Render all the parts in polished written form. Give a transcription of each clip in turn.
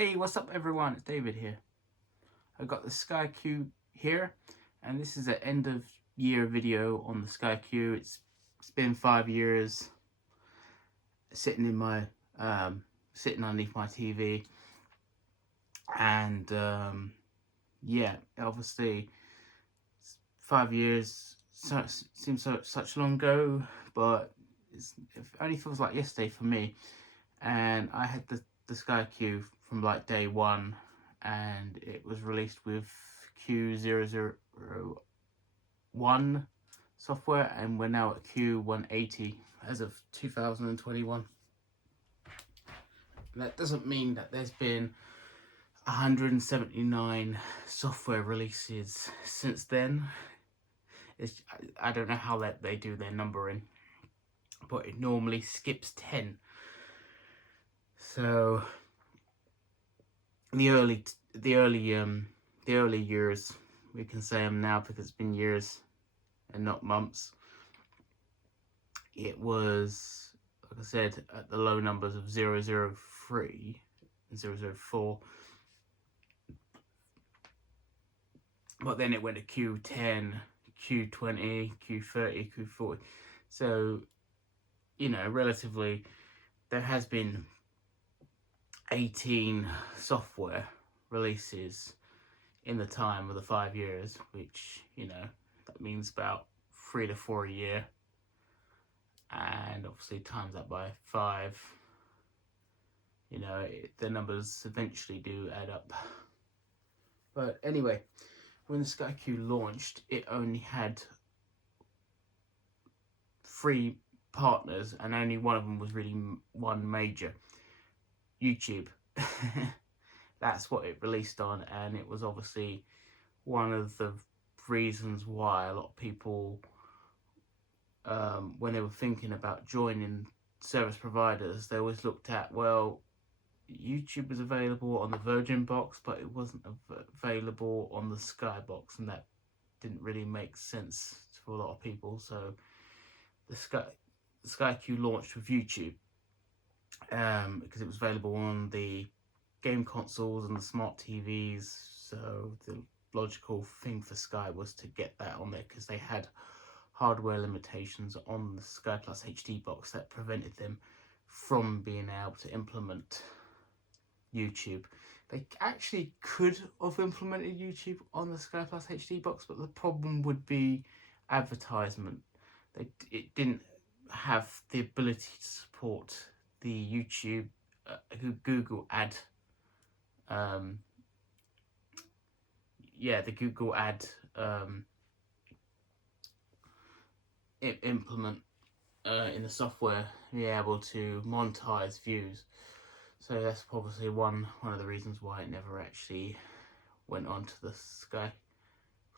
Hey, what's up everyone? It's David here. I got the SkyQ here, and this is an end of year video on the SkyQ. It's been 5 years sitting in my sitting underneath my TV, and yeah, obviously 5 years seems such long ago, but it only feels like yesterday for me. And I had the SkyQ from like day one, and it was released with Q001 software, and we're now at Q180 as of 2021. That doesn't mean that there's been 179 software releases since then. I don't know how they do their numbering, but it normally skips 10. So the early years, we can say them now because it's been years and not months. It was, like I said, at the low numbers of 003 and 004. But then it went to Q10, Q20, Q30, Q40. So, you know, relatively, there has been 18 software releases in the time of the 5 years, which, you know, that means about 3 to 4 a year. And obviously times that by 5, you know, the numbers eventually do add up. But anyway, when the SkyQ launched, it only had 3 partners, and only one of them was really one major, YouTube. That's what it released on, and it was obviously one of the reasons why a lot of people, when they were thinking about joining service providers, they always looked at, well, YouTube was available on the Virgin box, but it wasn't available on the Sky box, and that didn't really make sense for a lot of people. So the SkyQ launched with YouTube, because it was available on the game consoles and the smart TVs. So the logical thing for Sky was to get that on there, because they had hardware limitations on the Sky Plus HD box that prevented them from being able to implement YouTube. They actually could have implemented YouTube on the Sky Plus HD box, but the problem would be advertisement. It didn't have the ability to support the YouTube Google ad, the Google ad implement in the software, be able to monetize views. So that's probably one of the reasons why it never actually went on to the Sky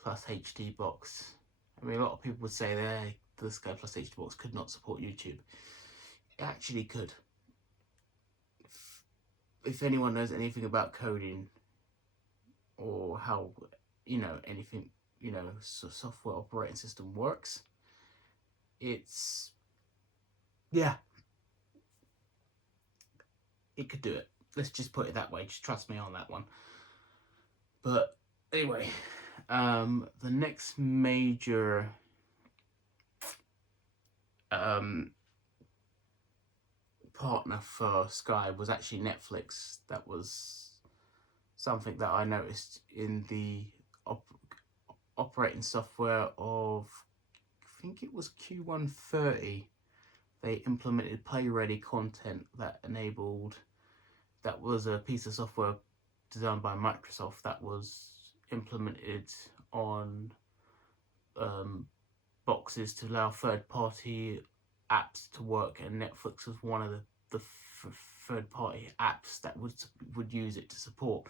Plus HD box. I mean, a lot of people would say that the Sky Plus HD box could not support YouTube. It actually could. If anyone knows anything about coding, or how, you know, anything, you know, software operating system works, it's, yeah, it could do it. Let's just put it that way. Just trust me on that one. But anyway, the next major partner for Sky was actually Netflix. That was something that I noticed in the operating software of, I think it was Q130. They implemented Play Ready content that was a piece of software designed by Microsoft that was implemented on boxes to allow third-party apps to work, and Netflix was one of the third-party apps that would use it to support.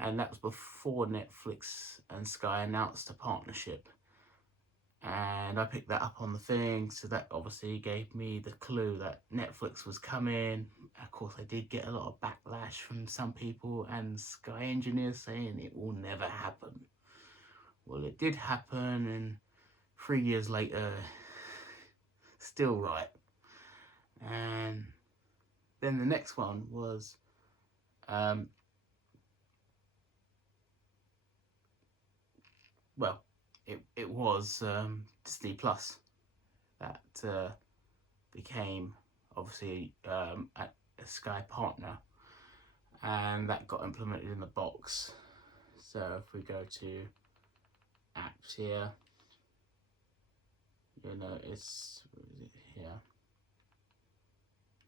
And that was before Netflix and Sky announced a partnership. And I picked that up on the thing, so that obviously gave me the clue that Netflix was coming. Of course, I did get a lot of backlash from some people and Sky engineers saying it will never happen. Well, it did happen, and 3 years later, still right. And then the next one was well, it was Disney Plus that became obviously a Sky partner, and that got implemented in the box. So if we go to apps here, you know, it's, where is it here?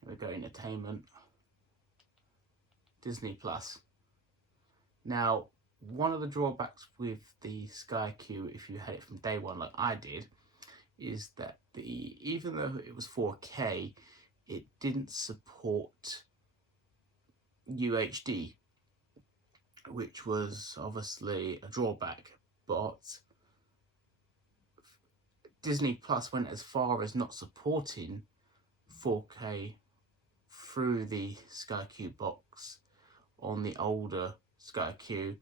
We go entertainment, Disney Plus. Now, one of the drawbacks with the SkyQ, if you had it from day one like I did, is that even though it was 4K, it didn't support UHD, which was obviously a drawback. But Disney Plus went as far as not supporting 4K through the SkyQ box on the older SkyQ,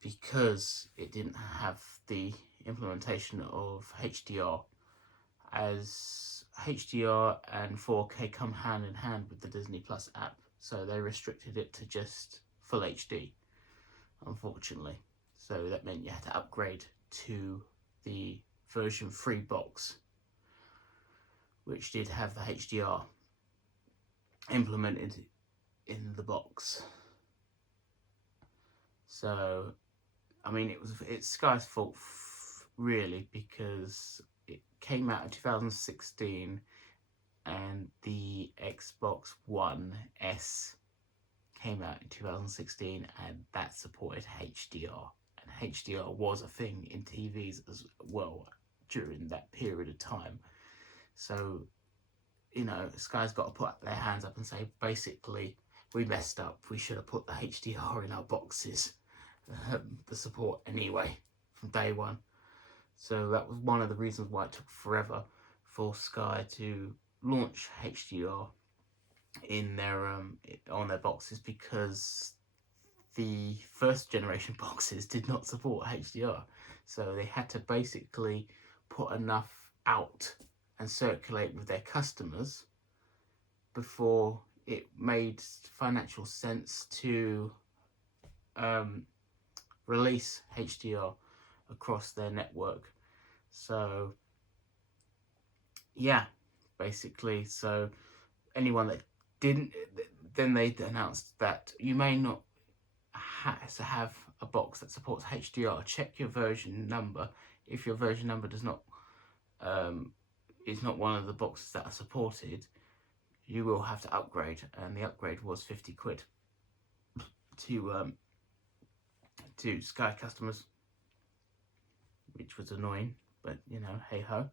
because it didn't have the implementation of HDR, as HDR and 4K come hand in hand with the Disney Plus app, so they restricted it to just full HD, unfortunately. So that meant you had to upgrade to the version 3 box, which did have the HDR implemented in the box. So, I mean, it's Sky's fault really, because it came out in 2016 and the Xbox One S came out in 2016, and that supported HDR, and HDR was a thing in TVs as well during that period of time. So, you know, Sky's got to put their hands up and say, basically, we messed up, we should have put the HDR in our boxes, the support anyway, from day one. So that was one of the reasons why it took forever for Sky to launch HDR in their on their boxes, because the first generation boxes did not support HDR. So they had to basically put enough out and circulate with their customers before it made financial sense to release HDR across their network. So yeah, basically, so anyone that didn't, then they announced that you may not have a box that supports HDR. Check your version number. If your version number does not is not one of the boxes that are supported, you will have to upgrade, and the upgrade was 50 quid to Sky customers, which was annoying, but you know, hey ho.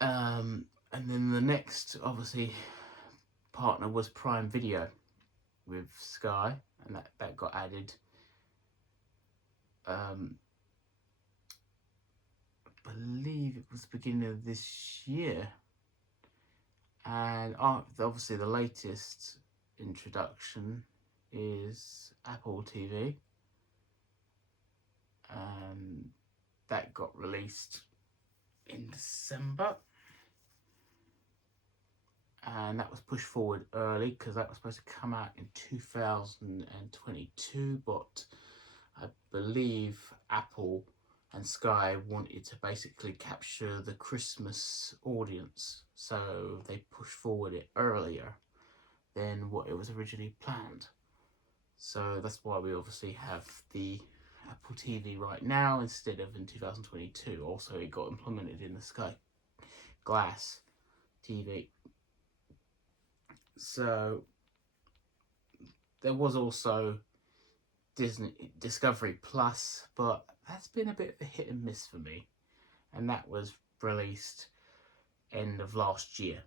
And then the next, obviously, partner was Prime Video with Sky, and that got added. I believe it was the beginning of this year, and obviously the latest introduction is Apple TV, and that got released in December, and that was pushed forward early because that was supposed to come out in 2022, but I believe Apple and Sky wanted to basically capture the Christmas audience, so they pushed forward it earlier than what it was originally planned. So that's why we obviously have the Apple TV right now instead of in 2022. Also, it got implemented in the Sky Glass TV. So there was also Discovery Plus, but that's been a bit of a hit and miss for me, and that was released end of last year.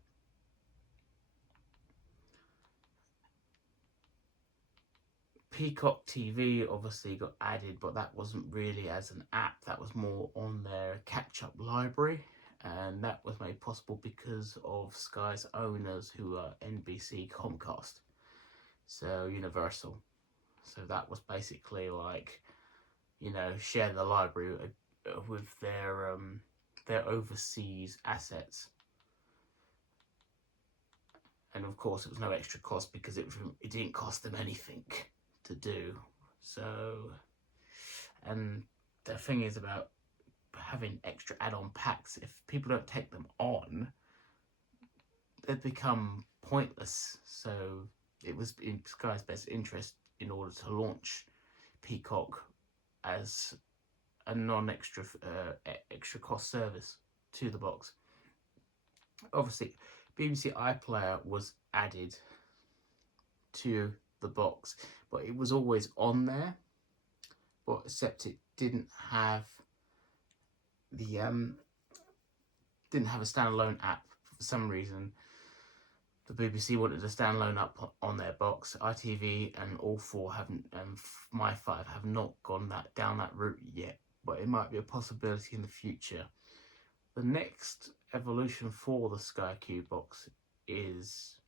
Peacock TV obviously got added, but that wasn't really as an app, that was more on their catch-up library, and that was made possible because of Sky's owners, who are NBC Comcast, so Universal. So that was basically like, you know, share the library with their overseas assets. And of course it was no extra cost because it didn't cost them anything to do. So, and the thing is about having extra add-on packs. If people don't take them on, they become pointless. So it was in Sky's best interest in order to launch Peacock as a non-extra extra cost service to the box. Obviously, BBC iPlayer was added to the box, but it was always on there, but except it didn't have the didn't have a standalone app for some reason. The BBC wanted a standalone app on their box. ITV and All 4 haven't, and My 5 have not gone down that route yet, but it might be a possibility in the future. The next evolution for the SkyQ box is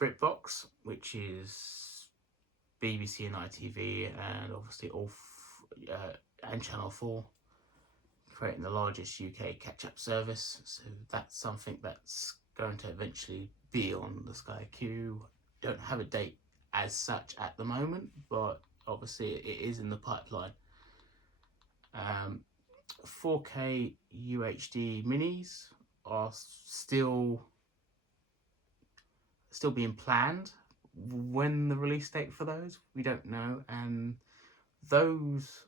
BritBox, which is BBC and ITV, and obviously and Channel 4, creating the largest UK catch-up service. So that's something that's going to eventually be on the SkyQ. Don't have a date as such at the moment, but obviously it is in the pipeline. 4K UHD minis are still being planned. When the release date for those, we don't know, and those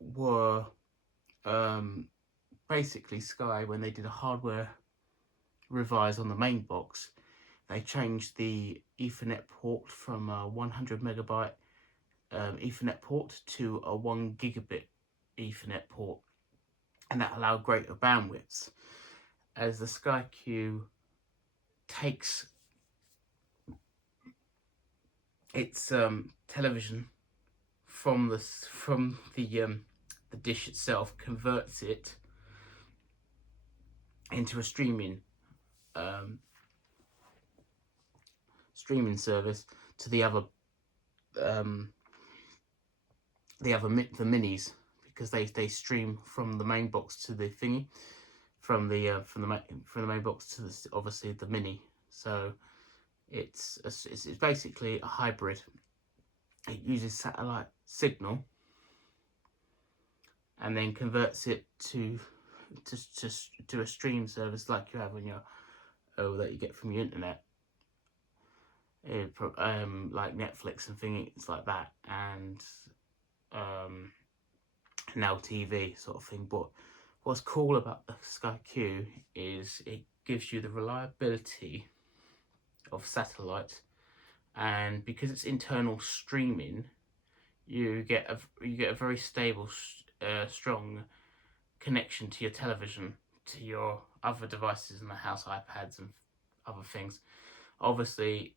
were basically Sky, when they did a hardware revise on the main box, they changed the Ethernet port from a 100 megabyte Ethernet port to a 1 gigabit Ethernet port, and that allowed greater bandwidths. As the SkyQ takes its television from the dish itself, converts it into a streaming service to the minis, because they stream from the main box to the thingy, from the main box to obviously the mini. So it's basically a hybrid. It uses satellite signal and then converts it to a stream service like you have on your that you get from your internet, like Netflix and things like that, and now TV sort of thing. But what's cool about the SkyQ is it gives you the reliability of satellite, and because it's internal streaming, you get a very stable, strong connection to your television, to your other devices in the house, iPads and other things. Obviously,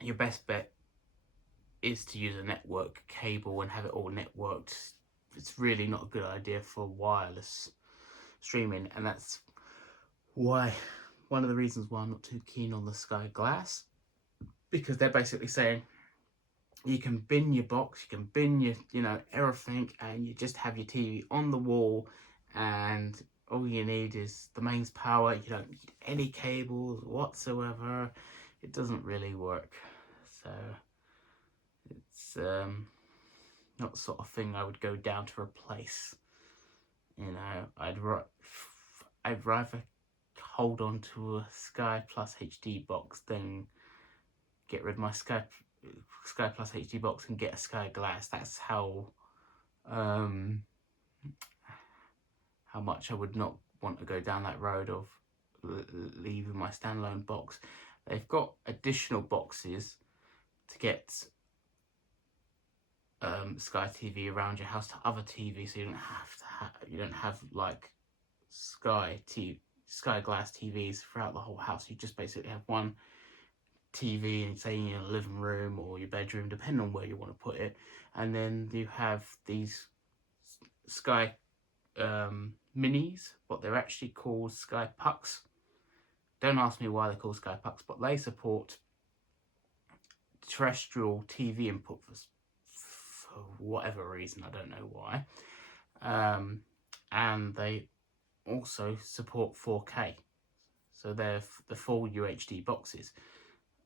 your best bet is to use a network cable and have it all networked. It's really not a good idea for wireless streaming, and that's why one of the reasons why I'm not too keen on the Sky Glass, because they're basically saying you can bin your box, you can bin your everything, and you just have your TV on the wall, and all you need is the mains power. You don't need any cables whatsoever. It doesn't really work. So it's not the sort of thing I would go down to replace. I'd rather hold on to a Sky Plus HD box than get rid of my Sky Plus HD box and get a Sky Glass. That's how much I would not want to go down that road of leaving my standalone box. They've got additional boxes to get Sky TV around your house to other TV, so you don't have like Sky Glass TVs throughout the whole house. You just basically have one TV, say in your living room or your bedroom, depending on where you want to put it, and then you have these Sky minis, what they're actually called Sky Pucks. Don't ask me why they're called Sky Pucks, but they support terrestrial TV input for whatever reason, I don't know why, and they also support 4K, so they're the full UHD boxes.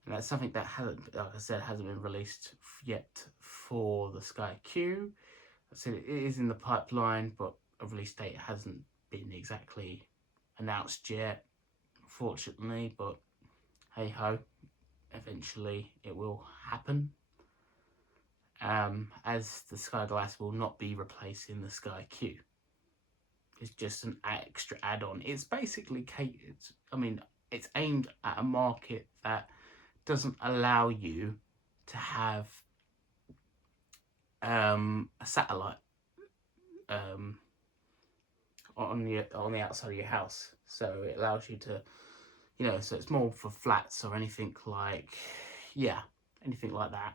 And that's something that hasn't, like I said, hasn't been released yet for the SkyQ. I said it is in the pipeline, but a release date hasn't been exactly announced yet, fortunately. But hey ho, eventually it will happen. As the Sky Glass will not be replacing the SkyQ. It's just an extra add-on. It's basically catered. I mean, it's aimed at a market that doesn't allow you to have a satellite on the outside of your house. So it allows you to, so it's more for flats or anything like, anything like that.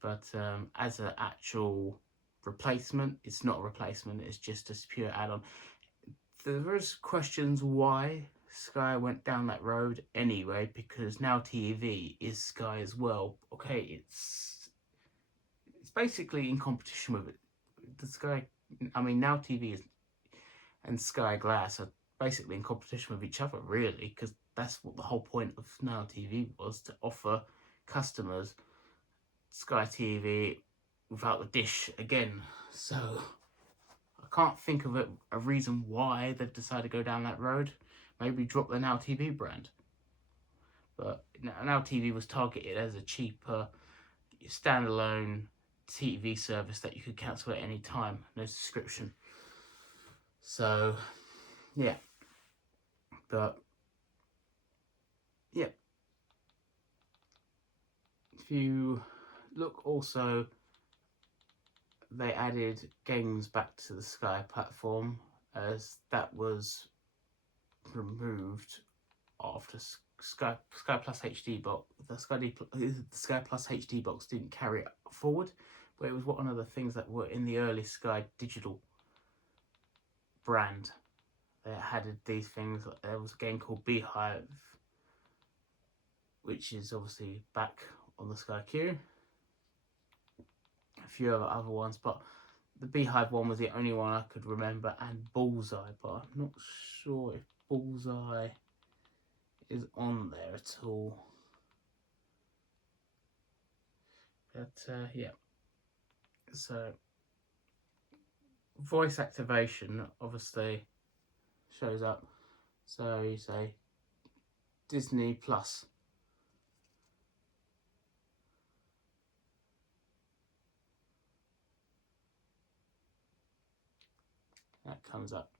But as an actual replacement, it's not a replacement. It's just a pure add-on. There is questions why Sky went down that road anyway, because Now TV is Sky as well. Okay, it's basically in competition with it. The Sky, I mean, Now TV and Sky Glass are basically in competition with each other, really, because that's what the whole point of Now TV was, to offer customers Sky TV without the dish again. So I can't think of a reason why they've decided to go down that road. Maybe drop the Now TV brand. But Now TV was targeted as a cheaper standalone TV service that you could cancel at any time, no subscription. So yeah, but yeah, if you look, also they added games back to the Sky platform, as that was removed after Sky Plus HD box. The Sky Plus HD box didn't carry it forward, but it was one of the things that were in the early Sky Digital brand. They had these things. There was a game called Beehive, which is obviously back on the SkyQ. A few other ones, but the Beehive one was the only one I could remember, and Bullseye, but I'm not sure if Bullseye is on there at all. But yeah, so voice activation obviously shows up. So you say Disney Plus. That comes up.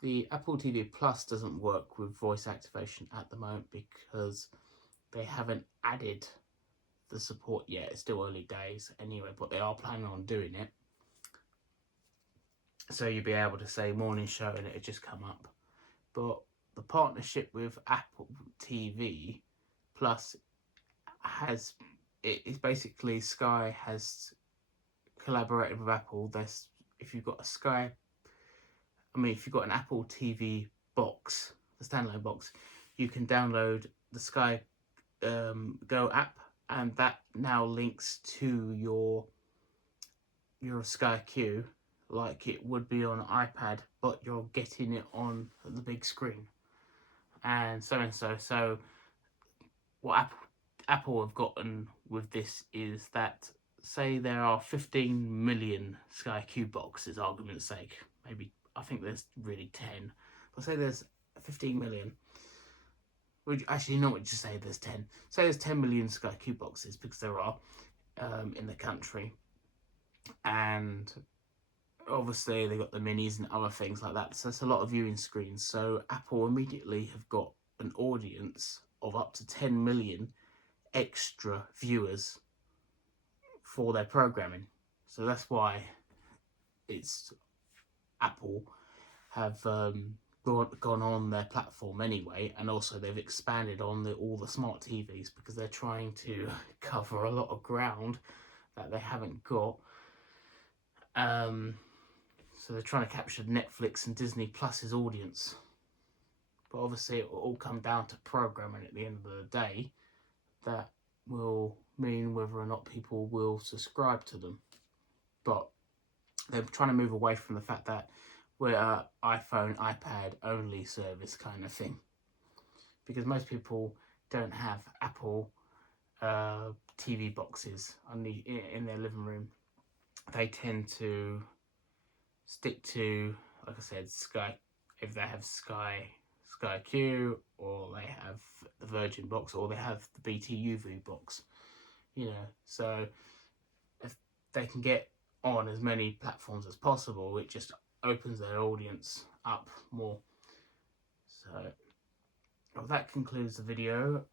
The Apple TV Plus doesn't work with voice activation at the moment because they haven't added the support yet. It's still early days anyway, but they are planning on doing it. So you'll be able to say morning show and it'll just come up. But the partnership with Apple TV Plus it's basically Sky has collaborated with Apple. If you've got if you've got an Apple TV box, the standalone box, you can download the Sky Go app, and that now links to your SkyQ like it would be on an iPad, but you're getting it on the big screen. And so what Apple have gotten with this is that, say there are 15 million SkyQ boxes, argument's sake, maybe, I think there's really 10, but say there's 15 million. Actually, not what you say, there's 10. Say there's 10 million SkyQ boxes, because there are in the country. And obviously they got the minis and other things like that, so it's a lot of viewing screens. So Apple immediately have got an audience of up to 10 million extra viewers for their programming. So that's why it's Apple have gone on their platform anyway, and also they've expanded on all the smart TVs, because they're trying to cover a lot of ground that they haven't got. So they're trying to capture Netflix and Disney Plus's audience. But obviously it will all come down to programming at the end of the day. That will mean whether or not people will subscribe to them. But they're trying to move away from the fact that we're a iPhone, iPad only service kind of thing, because most people don't have Apple TV boxes in their living room. They tend to stick to, like I said, Sky. If they have SkyQ, or they have the Virgin box, or they have the BT UV box, so if they can get on as many platforms as possible, it just opens their audience up more. So well, that concludes the video.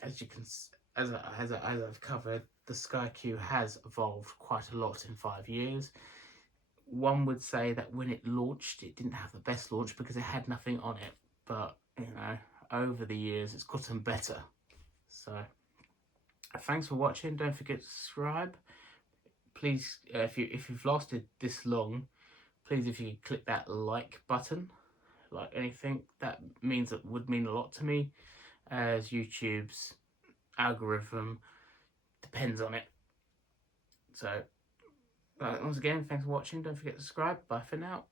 As you can, as I've covered, the SkyQ has evolved quite a lot in 5 years. One would say that when it launched, it didn't have the best launch because it had nothing on it. But over the years, it's gotten better. So thanks for watching. Don't forget to subscribe. Please, if you've lasted this long, please, if you could click that like button, like anything, that would mean a lot to me, as YouTube's algorithm depends on it. So once again, thanks for watching. Don't forget to subscribe. Bye for now.